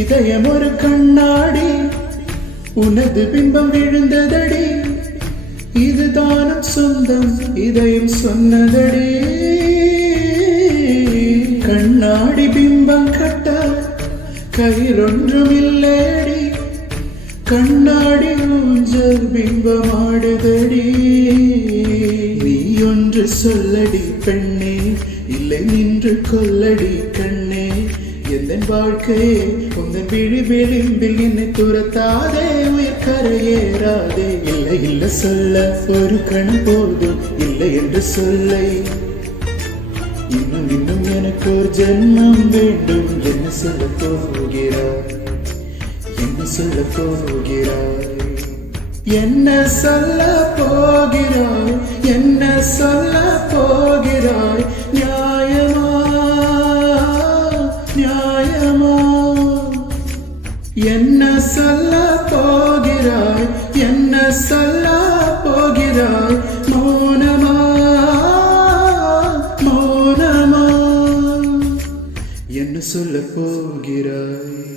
இதயம் ஒரு கண்ணாடி, உனது பிம்பம் விழுந்ததடி. இதுதானும் சொந்தம், இதயம் சொன்னதடி. கண்ணாடி பிம்பம் கட்ட கையில் ஒன்றும் இல்லையடி. கண்ணாடி ஊஞ்சல் பிம்பமாடுதடி. நீ ஒன்று சொல்லடி பெண்ணே, இல்லை நின்று கொல்லடி கண்ணே. எந்த வாழ்க்கையே உந்தன் விழி விளிம்பில் என்னை துரத்தாதே, உயிர் கரையேறாதே. இல்லை இல்லை சொல்ல ஒரு கணம் போதும், இல்லை என்று சொல்லை. இன்னும் இன்னும் எனக்கு ஒரு ஜென்மம் வேண்டும். என்ன சொல்ல போகிறாய், என்ன சொல்ல போகிறாய், என்ன சொல்ல போகிறாய், என்ன சொல்ல போகிறாய். நியாயமா நியாயமா, என்ன சொல்ல போகிறாய், என்ன சொல்ல போகிறாய். மௌனமா மௌனமா, என்ன சொல்ல போகிறாய்.